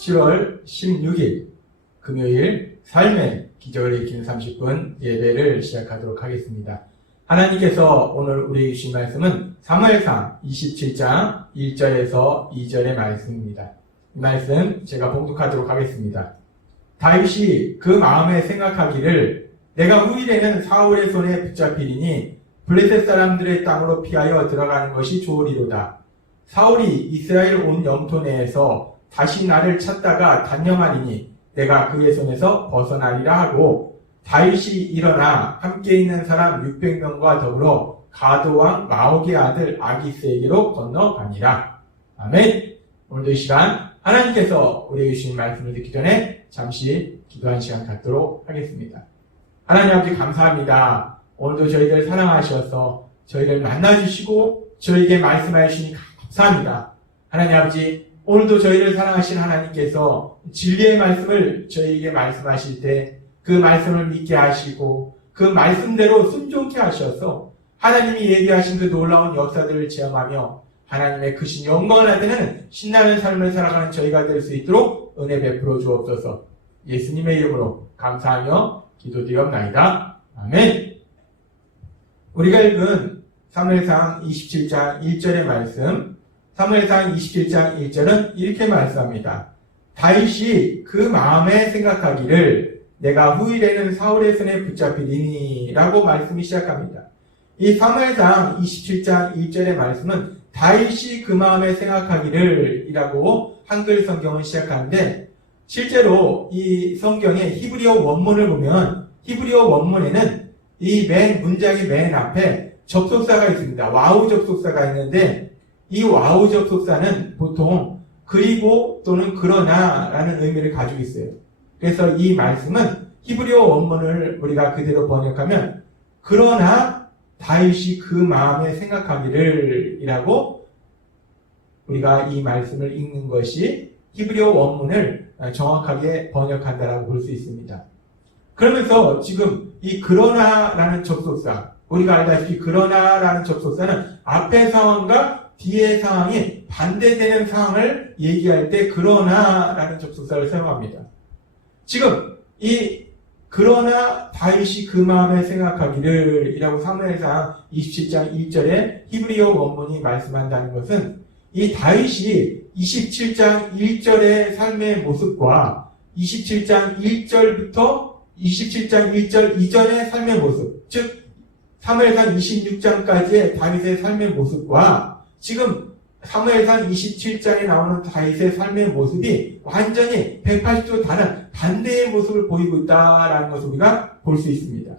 7월 16일 금요일 삶의 기적을 익히는 30분 예배를 시작하도록 하겠습니다. 하나님께서 오늘 우리에게 주신 말씀은 사무엘상 27장 1절에서 2절의 말씀입니다. 이 말씀 제가 봉독하도록 하겠습니다. 다윗이 그 마음에 생각하기를 내가 후일에는 사울의 손에 붙잡히리니 블레셋 사람들의 땅으로 피하여 들어가는 것이 좋으리로다. 사울이 이스라엘 온 영토 내에서 다시 나를 찾다가 단념하리니 내가 그의 손에서 벗어나리라 하고, 다윗이 일어나 함께 있는 사람 600명과 더불어 가드왕 마옥의 아들 아기스에게로 건너가니라. 아멘. 오늘도 이 시간 하나님께서 우리에게 주신 말씀을 듣기 전에 잠시 기도한 시간 갖도록 하겠습니다. 하나님 아버지 감사합니다. 오늘도 저희들 사랑하셔서 저희를 만나주시고 저희에게 말씀해 주시니 감사합니다. 하나님 아버지, 오늘도 저희를 사랑하신 하나님께서 진리의 말씀을 저희에게 말씀하실 때 그 말씀을 믿게 하시고 그 말씀대로 순종케 하셔서 하나님이 예비하신 그 놀라운 역사들을 체험하며 하나님의 크신 영광을 나타내는 신나는 삶을 살아가는 저희가 될 수 있도록 은혜 베풀어 주옵소서. 예수님의 이름으로 감사하며 기도드리옵나이다. 아멘. 우리가 읽은 사무엘상 27장 1절의 말씀, 사무엘상 27장 1절은 이렇게 말씀합니다. 다윗이 그 마음에 생각하기를 내가 후일에는 사울의 손에 붙잡히리니 라고 말씀이 시작합니다. 이 사무엘상 27장 1절의 말씀은 다윗이 그 마음에 생각하기를 이라고 한글 성경은 시작하는데, 실제로 이 성경의 히브리어 원문을 보면 히브리어 원문에는 이 문장의 맨 앞에 접속사가 있습니다. 와우 접속사가 있는데, 이 와우 접속사는 보통 그리고 또는 그러나 라는 의미를 가지고 있어요. 그래서 이 말씀은 히브리어 원문을 우리가 그대로 번역하면 그러나 다윗이 그 마음에 생각하기를 이라고 우리가 이 말씀을 읽는 것이 히브리어 원문을 정확하게 번역한다라고 볼 수 있습니다. 그러면서 지금 이 그러나라는 접속사, 우리가 알다시피 그러나라는 접속사는 앞의 상황과 뒤의 상황이 반대되는 상황을 얘기할 때 그러나라는 접속사를 사용합니다. 지금 이 그러나 다윗이 그 마음에 생각하기를 이라고 사무엘상 27장 1절에 히브리어 원문이 말씀한다는 것은 이 다윗이 27장 1절의 삶의 모습과 27장 1절부터 27장 1절 이전의 삶의 모습, 즉 사무엘상 26장까지의 다윗의 삶의 모습과 지금 사무엘상 27장에 나오는 다윗의 삶의 모습이 완전히 180도 다른 반대의 모습을 보이고 있다라는 것을 우리가 볼 수 있습니다.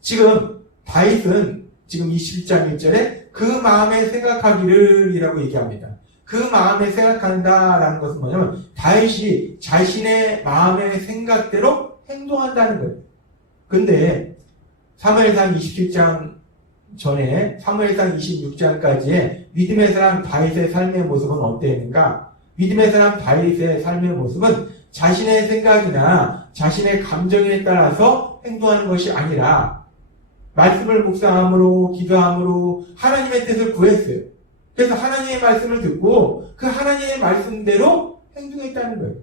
지금 다윗은 지금 27장 1절에 그 마음에 생각하기를 이라고 얘기합니다. 그 마음에 생각한다라는 것은 뭐냐면 다윗이 자신의 마음의 생각대로 행동한다는 거예요. 근데 사무엘상 27장 전에 사무엘상 26장까지의 믿음의 사람 다윗의 삶의 모습은 어땠는가? 믿음의 사람 다윗의 삶의 모습은 자신의 생각이나 자신의 감정에 따라서 행동하는 것이 아니라 말씀을 묵상함으로 기도함으로 하나님의 뜻을 구했어요. 그래서 하나님의 말씀을 듣고 그 하나님의 말씀대로 행동했다는 거예요.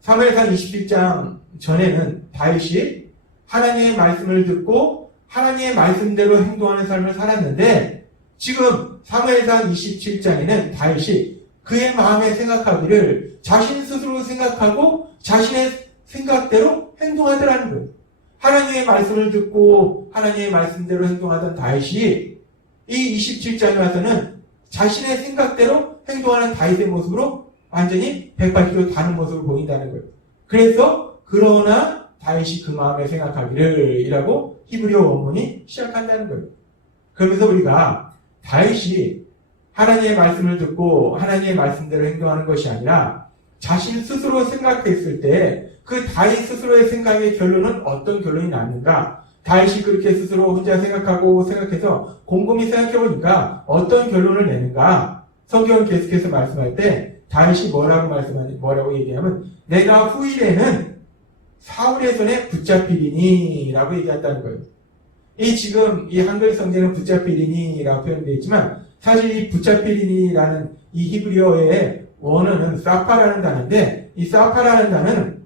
사무엘상 27장 전에는 다윗이 하나님의 말씀을 듣고 하나님의 말씀대로 행동하는 삶을 살았는데, 지금 사무엘상 27장에는 다윗이 그의 마음에 생각하기를 자신 스스로 생각하고 자신의 생각대로 행동하더라는 거예요. 하나님의 말씀을 듣고 하나님의 말씀대로 행동하던 다윗이 이 27장에 와서는 자신의 생각대로 행동하는 다윗의 모습으로 완전히 180도 다른 모습을 보인다는 거예요. 그래서 그러나 다윗이 그 마음에 생각하기를 이라고 히브리어 원문이 시작한다는 거예요. 그러면서 우리가 다윗이 하나님의 말씀을 듣고 하나님의 말씀대로 행동하는 것이 아니라 자신 스스로 생각했을 때 그 다윗 스스로의 생각의 결론은 어떤 결론이 났는가? 다윗이 그렇게 스스로 혼자 생각해서 곰곰이 생각해보니까 어떤 결론을 내는가? 성경은 계속해서 말씀할 때 다윗이 뭐라고 얘기하면 내가 후일에는 사울의 손에 붙잡히리니 라고 얘기한다는 거예요. 지금 이 한글 성경은 붙잡히리니라고 표현되어 있지만 사실 이 붙잡히리니라는 이 히브리어의 원어는 사파라는 단어인데 이 사파라는 단어는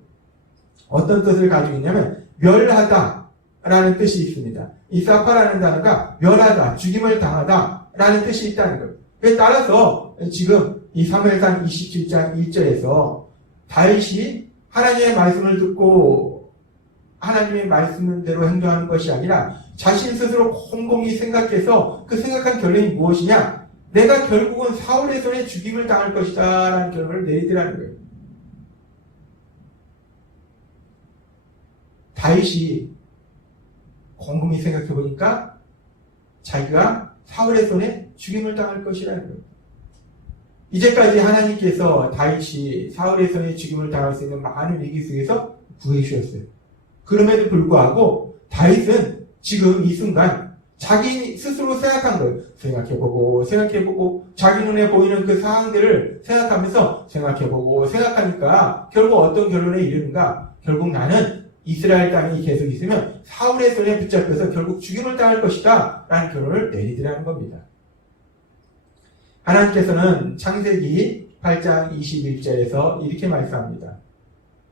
어떤 뜻을 가지고 있냐면 멸하다라는 뜻이 있습니다. 이 사파라는 단어가 멸하다, 죽임을 당하다라는 뜻이 있다는 거예요. 따라서 지금 이 사무엘상 27장 1절에서 다윗이 하나님의 말씀을 듣고 하나님의 말씀대로 행동하는 것이 아니라 자신 스스로 곰곰이 생각해서 그 생각한 결론이 무엇이냐? 내가 결국은 사울의 손에 죽임을 당할 것이다 라는 결론을 내리더라는 거예요. 다윗이 곰곰이 생각해 보니까 자기가 사울의 손에 죽임을 당할 것이라는 거예요. 이제까지 하나님께서 다윗이 사울의 손에 죽임을 당할 수 있는 많은 위기 속에서 구해 주셨어요. 그럼에도 불구하고 다윗은 지금 이 순간 자기 스스로 생각한 걸 생각해보고 자기 눈에 보이는 그 상황들을 생각하면서 생각하니까 결국 어떤 결론에 이르는가? 결국 나는 이스라엘 땅이 계속 있으면 사울의 손에 붙잡혀서 결국 죽임을 당할 것이다 라는 결론을 내리더라는 겁니다. 하나님께서는 창세기 8장 21절에서 이렇게 말씀합니다.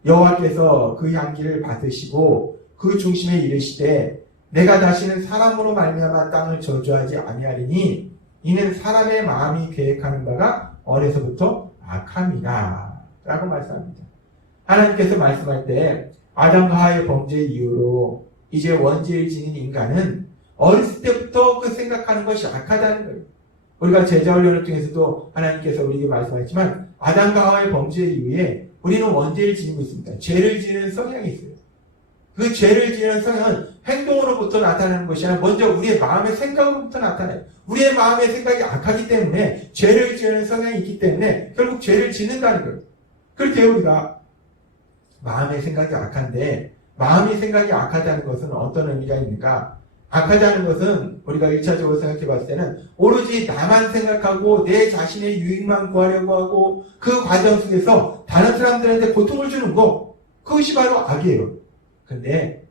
여호와께서 그 향기를 받으시고 그 중심에 이르시되 내가 다시는 사람으로 말미암아 땅을 저주하지 아니하리니 이는 사람의 마음이 계획하는 바가 어려서부터 악함이라 라고 말씀합니다. 하나님께서 말씀할 때 아담과 하와의 범죄 이후로 이제 원죄를 지닌 인간은 어렸을 때부터 그 생각하는 것이 악하다는 거예요. 우리가 제자훈련을 통해서도 하나님께서 우리에게 말씀하셨지만 아담과 하와의 범죄 이후에 우리는 원죄를 지니고 있습니다. 죄를 지는 성향이 있어요. 그 죄를 지는 성향은 행동으로부터 나타나는 것이 아니라 먼저 우리의 마음의 생각으로부터 나타나요. 우리의 마음의 생각이 악하기 때문에 죄를 지는 성향이 있기 때문에 결국 죄를 짓는다는 거예요. 그렇게 우리가 마음의 생각이 악한데 마음의 생각이 악하다는 것은 어떤 의미가 있는가? 악하다는 것은 우리가 1차적으로 생각해 봤을 때는 오로지 나만 생각하고 내 자신의 유익만 구하려고 하고 그 과정 속에서 다른 사람들한테 고통을 주는 것, 그것이 바로 악이에요. 근데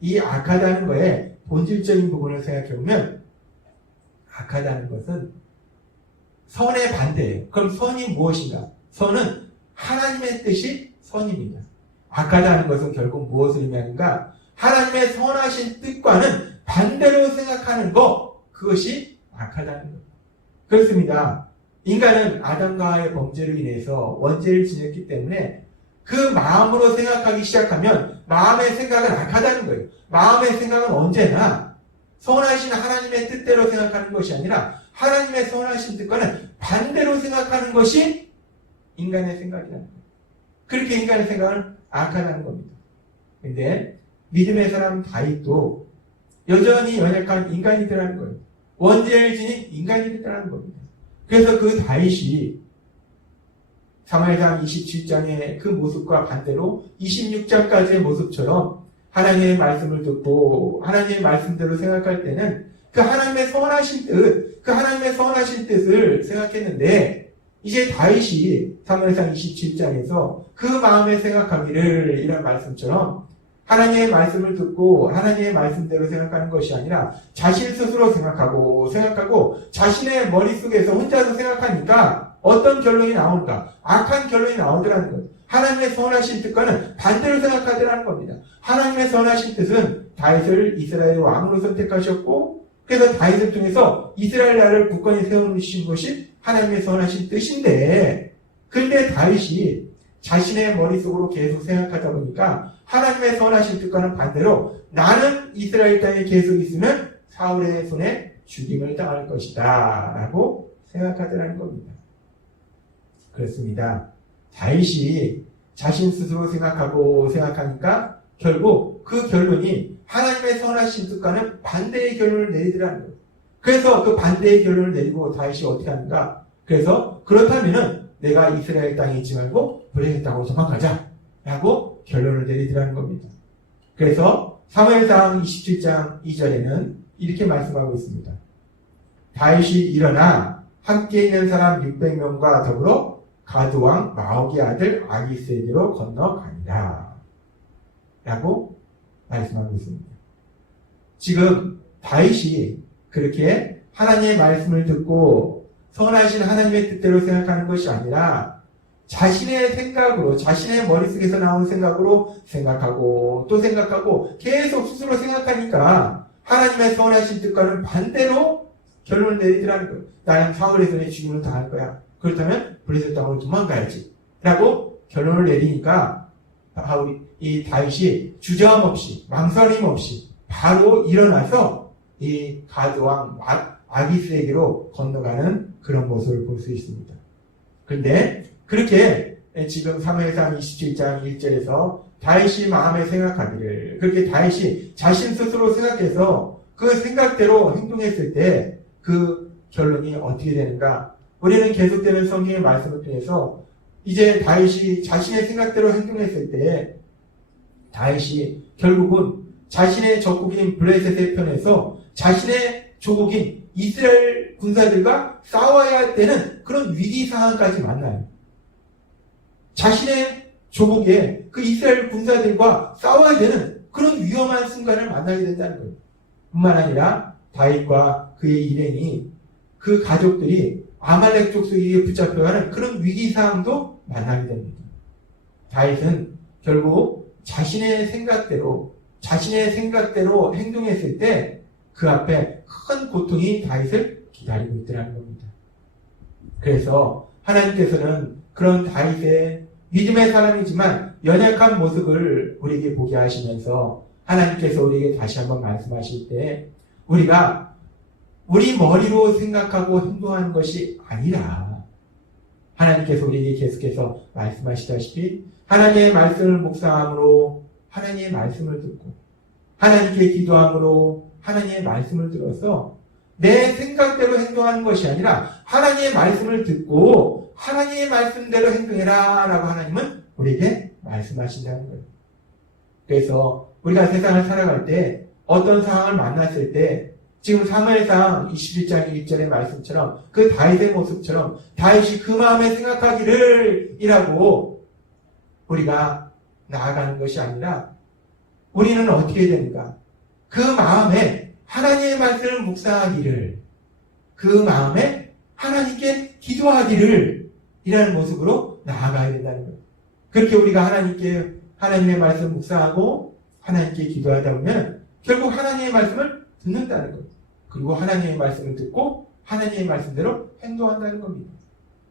이 악하다는 거에 본질적인 부분을 생각해 보면 악하다는 것은 선의 반대예요. 그럼 선이 무엇인가? 선은 하나님의 뜻이 선입니다. 악하다는 것은 결국 무엇을 의미하는가? 하나님의 선하신 뜻과는 반대로 생각하는 것, 그것이 악하다는 것. 그렇습니다. 인간은 아담과 하와의 범죄로 인해서 원죄를 지녔기 때문에 그 마음으로 생각하기 시작하면 마음의 생각은 악하다는 거예요. 마음의 생각은 언제나 선하신 하나님의 뜻대로 생각하는 것이 아니라 하나님의 선하신 뜻과는 반대로 생각하는 것이 인간의 생각이라는 거예요. 그렇게 인간의 생각은 악하다는 겁니다. 근데 믿음의 사람 다윗도 여전히 연약한 인간이더라는 거예요. 원죄를 지닌 인간이더라는 겁니다. 그래서 그 다윗이 사무엘상 27장의 그 모습과 반대로 26장까지의 모습처럼 하나님의 말씀을 듣고 하나님의 말씀대로 생각할 때는 그 하나님의 선하신 뜻을 생각했는데 이제 다윗이 사무엘상 27장에서 그 마음에 생각하기를 이런 말씀처럼 하나님의 말씀을 듣고 하나님의 말씀대로 생각하는 것이 아니라 자신 스스로 생각하고 자신의 머릿속에서 혼자서 생각하니까 어떤 결론이 나오는가? 악한 결론이 나오더라는 거예요. 하나님의 선하신 뜻과는 반대로 생각하더라는 겁니다. 하나님의 선하신 뜻은 다윗을 이스라엘 왕으로 선택하셨고 그래서 다윗을 통해서 이스라엘 나라를 굳건히 세워놓으신 것이 하나님의 선하신 뜻인데 근데 다윗이 자신의 머릿속으로 계속 생각하다 보니까 하나님의 선하신 뜻과는 반대로 나는 이스라엘 땅에 계속 있으면 사울의 손에 죽임을 당할 것이다 라고 생각하더라는 겁니다. 그렇습니다. 다윗이 자신 스스로 생각하니까 결국 그 결론이 하나님의 선하신 뜻과는 반대의 결론을 내리더라는 거예요. 그래서 그 반대의 결론을 내리고 다윗이 어떻게 하는가? 그래서 그렇다면은 내가 이스라엘 땅에 있지 말고 브레겠다고 도망가자 라고 결론을 내리더라는 겁니다. 그래서 사무엘상 27장 2절에는 이렇게 말씀하고 있습니다. 다윗이 일어나 함께 있는 사람 600명과 더불어 가드왕 마옥의 아들 아기스에게로 건너가니라 라고 말씀하고 있습니다. 지금 다윗이 그렇게 하나님의 말씀을 듣고 선하신 하나님의 뜻대로 생각하는 것이 아니라 자신의 생각으로, 자신의 머릿속에서 나오는 생각으로 생각하고 또 생각하고 계속 스스로 생각하니까 하나님의 선하신 뜻과는 반대로 결론을 내리더라는 거예요. 나는 사울에서의 죽임을 당할 거야. 그렇다면 블레셋 땅으로 도망가야지. 라고 결론을 내리니까 이 다윗이 주저함 없이, 망설임 없이 바로 일어나서 이 가드왕 아기스에게로 건너가는 그런 모습을 볼 수 있습니다. 그런데 그렇게 지금 사무엘상 27장 1절에서 다윗이 마음에 생각하기를, 그렇게 다윗이 자신 스스로 생각해서 그 생각대로 행동했을 때 그 결론이 어떻게 되는가? 우리는 계속되는 성경의 말씀을 통해서 이제 다윗이 자신의 생각대로 행동했을 때 다윗이 결국은 자신의 적국인 블레셋의 편에서 자신의 조국인 이스라엘 군사들과 싸워야 되는 그런 위기 상황까지 만나요. 자신의 조국의 그 이스라엘 군사들과 싸워야 되는 그런 위험한 순간을 만나게 된다는 거예요. 뿐만 아니라 다윗과 그의 일행이, 그 가족들이 아말렉 족속에게 붙잡혀가는 그런 위기 상황도 만나게 됩니다. 다윗은 결국 자신의 생각대로 행동했을 때 그 앞에 큰 고통이 다윗을 기다리고 있더라는 겁니다. 그래서 하나님께서는 그런 다윗의 믿음의 사람이지만 연약한 모습을 우리에게 보게 하시면서 하나님께서 우리에게 다시 한번 말씀하실 때 우리가 우리 머리로 생각하고 행동하는 것이 아니라 하나님께서 우리에게 계속해서 말씀하시다시피 하나님의 말씀을 묵상함으로 하나님의 말씀을 듣고 하나님께 기도함으로 하나님의 말씀을 들어서 내 생각대로 행동하는 것이 아니라 하나님의 말씀을 듣고 하나님의 말씀대로 행동해라 라고 하나님은 우리에게 말씀하신다는 거예요. 그래서 우리가 세상을 살아갈 때 어떤 상황을 만났을 때 지금 사무엘상 21장 1절의 말씀처럼 그 다윗의 모습처럼 다윗이 그 마음에 생각하기를 이라고 우리가 나아가는 것이 아니라 우리는 어떻게 되는가? 그 마음에 하나님의 말씀을 묵상하기를, 그 마음에 하나님께 기도하기를 이라는 모습으로 나아가야 된다는 거예요. 그렇게 우리가 하나님의 말씀을 묵상하고 하나님께 기도하다 보면 결국 하나님의 말씀을 듣는다는 거예요. 그리고 하나님의 말씀을 듣고 하나님의 말씀대로 행동한다는 겁니다.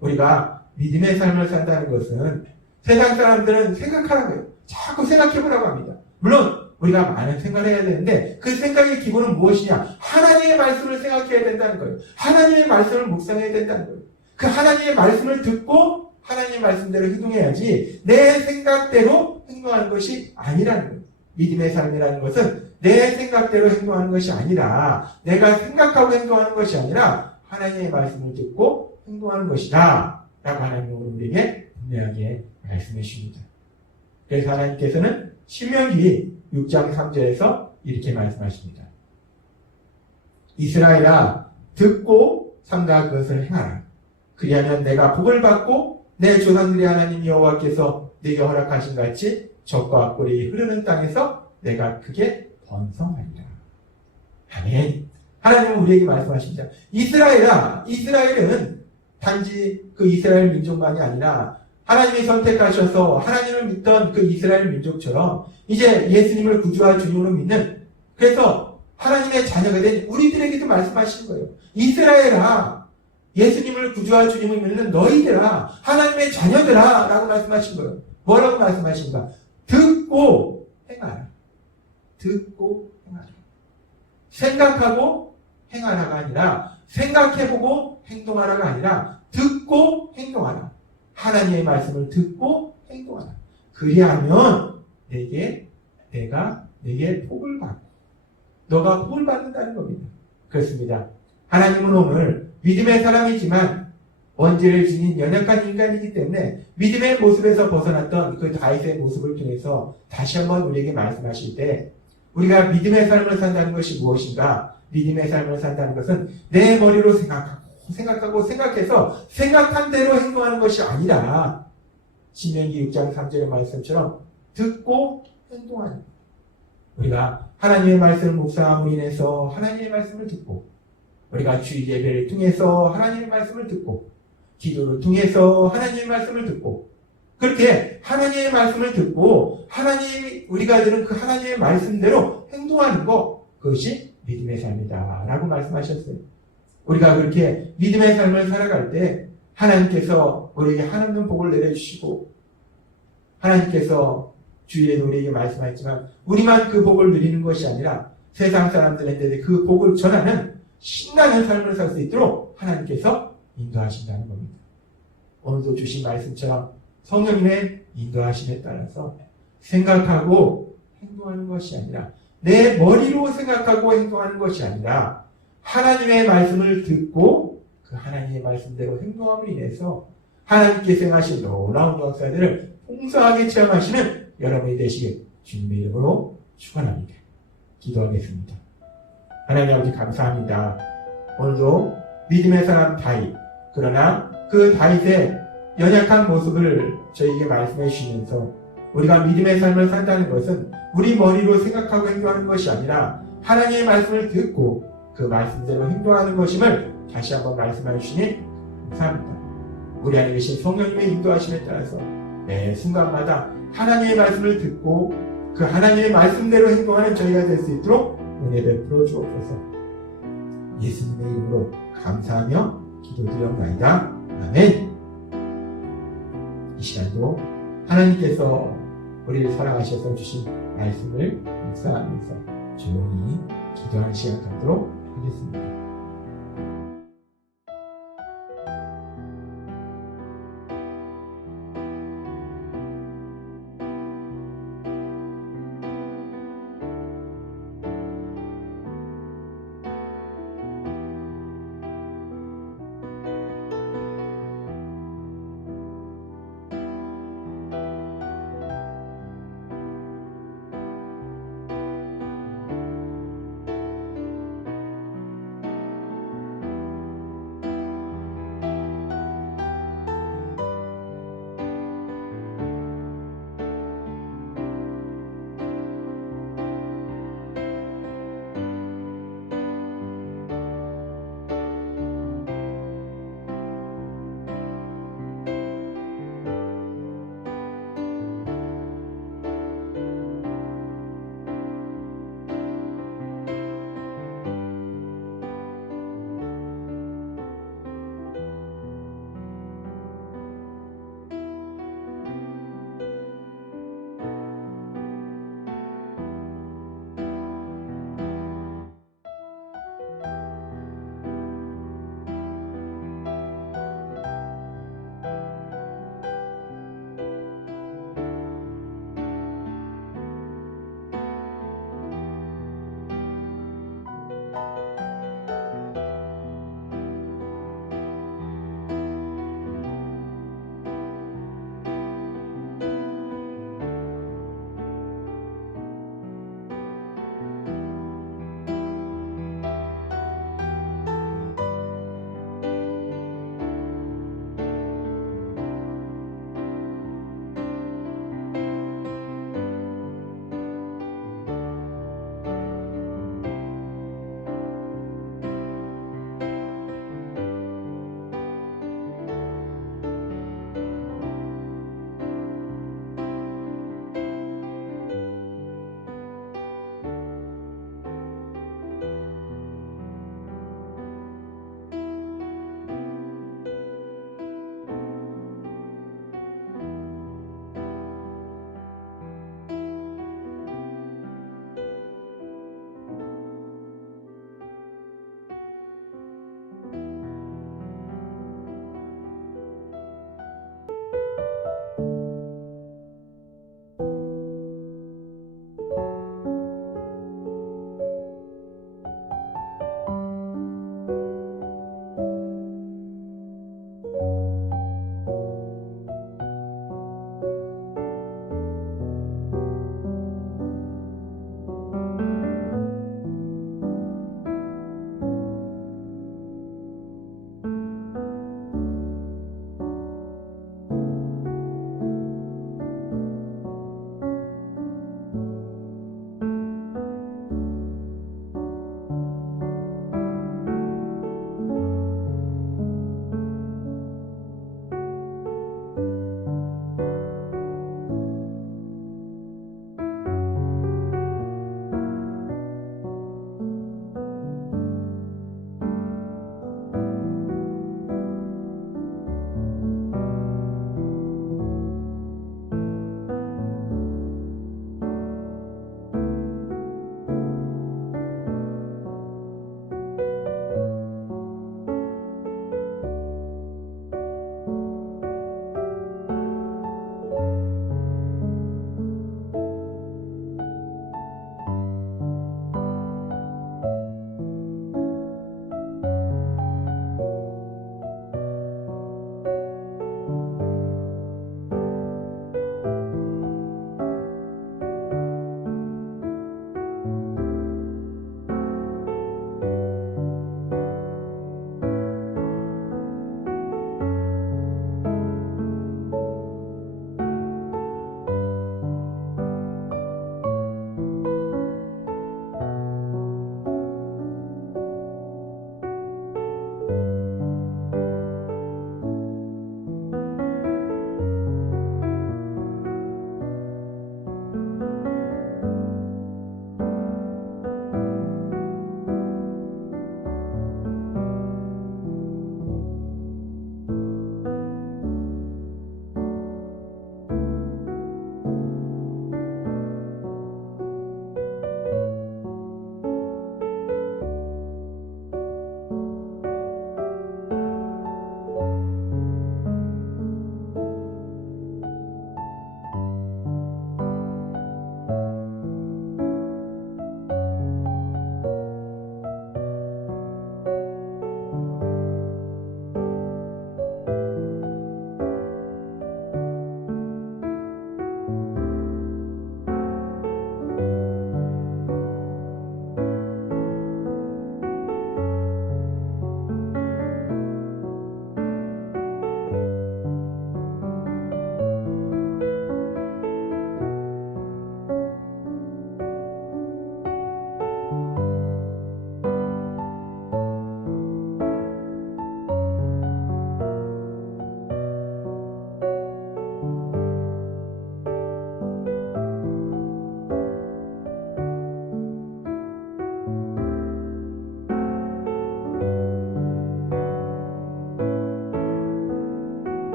우리가 믿음의 삶을 산다는 것은 세상 사람들은 생각하라고 해요. 자꾸 생각해보라고 합니다. 물론 우리가 많은 생각을 해야 되는데 그 생각의 기본은 무엇이냐? 하나님의 말씀을 생각해야 된다는 거예요. 하나님의 말씀을 묵상해야 된다는 거예요. 그 하나님의 말씀을 듣고 하나님의 말씀대로 행동해야지 내 생각대로 행동하는 것이 아니라는 거예요. 믿음의 삶이라는 것은 내 생각대로 행동하는 것이 아니라 내가 생각하고 행동하는 것이 아니라 하나님의 말씀을 듣고 행동하는 것이다 라고 하나님은 우리에게 분명하게 말씀해 주십니다. 그래서 하나님께서는 신명기 6장 3절에서 이렇게 말씀하십니다. 이스라엘아 듣고 삼가 그것을 행하라. 그리하면 내가 복을 받고 내 조상들의 하나님 여호와께서 내게 허락하신 같이 젖과 꿀이 흐르는 땅에서 내가 크게 번성하리라. 아멘. 하나님은 우리에게 말씀하십니다. 이스라엘아, 이스라엘은 단지 그 이스라엘 민족만이 아니라 하나님이 선택하셔서 하나님을 믿던 그 이스라엘 민족처럼 이제 예수님을 구주와 주님으로 믿는, 그래서 하나님의 자녀가 된 우리들에게도 말씀하시는 거예요. 이스라엘아, 예수님을 구주와 주님을 믿는 너희들아, 하나님의 자녀들아 라고 말씀하신 거예요. 뭐라고 말씀하신가? 듣고 행하라. 듣고 행하라. 생각하고 행하라가 아니라 생각해보고 행동하라가 아니라 듣고 행동하라. 하나님의 말씀을 듣고 행동하라. 그리하면 내가 내게 복을 받고 너가 복을 받는다는 겁니다. 그렇습니다. 하나님은 오늘 믿음의 사람이지만 원죄를 지닌 연약한 인간이기 때문에 믿음의 모습에서 벗어났던 그 다윗의 모습을 통해서 다시 한번 우리에게 말씀하실 때 우리가 믿음의 삶을 산다는 것이 무엇인가? 믿음의 삶을 산다는 것은 내 머리로 생각하고 생각해서 생각한 대로 행동하는 것이 아니라 신명기 6장 3절의 말씀처럼 듣고 행동하는, 우리가 하나님의 말씀을 묵상함으로 인해서 하나님의 말씀을 듣고, 우리가 주일 예배를 통해서 하나님의 말씀을 듣고, 기도를 통해서 하나님의 말씀을 듣고, 그렇게 하나님의 말씀을 듣고 우리가 들은 그 하나님의 말씀대로 행동하는 것, 그것이 믿음의 삶이다 라고 말씀하셨어요. 우리가 그렇게 믿음의 삶을 살아갈 때 하나님께서 우리에게 한없는 복을 내려주시고, 하나님께서 주일에도 우리에게 말씀하셨지만 우리만 그 복을 누리는 것이 아니라 세상 사람들한테 그 복을 전하는 신나는 삶을 살 수 있도록 하나님께서 인도하신다는 겁니다. 오늘도 주신 말씀처럼 성령님의 인도하심에 따라서 생각하고 행동하는 것이 아니라, 내 머리로 생각하고 행동하는 것이 아니라 하나님의 말씀을 듣고 그 하나님의 말씀대로 행동함으로 인해서 하나님께서 행하신 놀라운 역사들을 풍성하게 체험하시는 여러분이 되시길 주님의 이름으로 축원합니다. 기도하겠습니다. 하나님 아버지 감사합니다. 오늘도 믿음의 사람 다윗, 그러나 그 다윗의 연약한 모습을 저희에게 말씀해 주시면서 우리가 믿음의 삶을 산다는 것은 우리 머리로 생각하고 행동하는 것이 아니라 하나님의 말씀을 듣고 그 말씀대로 행동하는 것임을 다시 한번 말씀해 주시니 감사합니다. 우리 안에 계신 성령님의 인도하심에 따라서 매 순간마다 하나님의 말씀을 듣고 그 하나님의 말씀대로 행동하는 저희가 될 수 있도록 은혜 베풀어 주옵소서. 예수님의 이름으로 감사하며 기도드려옵나이다. 아멘. 이 시간도 하나님께서 우리를 사랑하셔서 주신 말씀을 묵상하면서 조용히 기도하는 시간 갖도록 하겠습니다.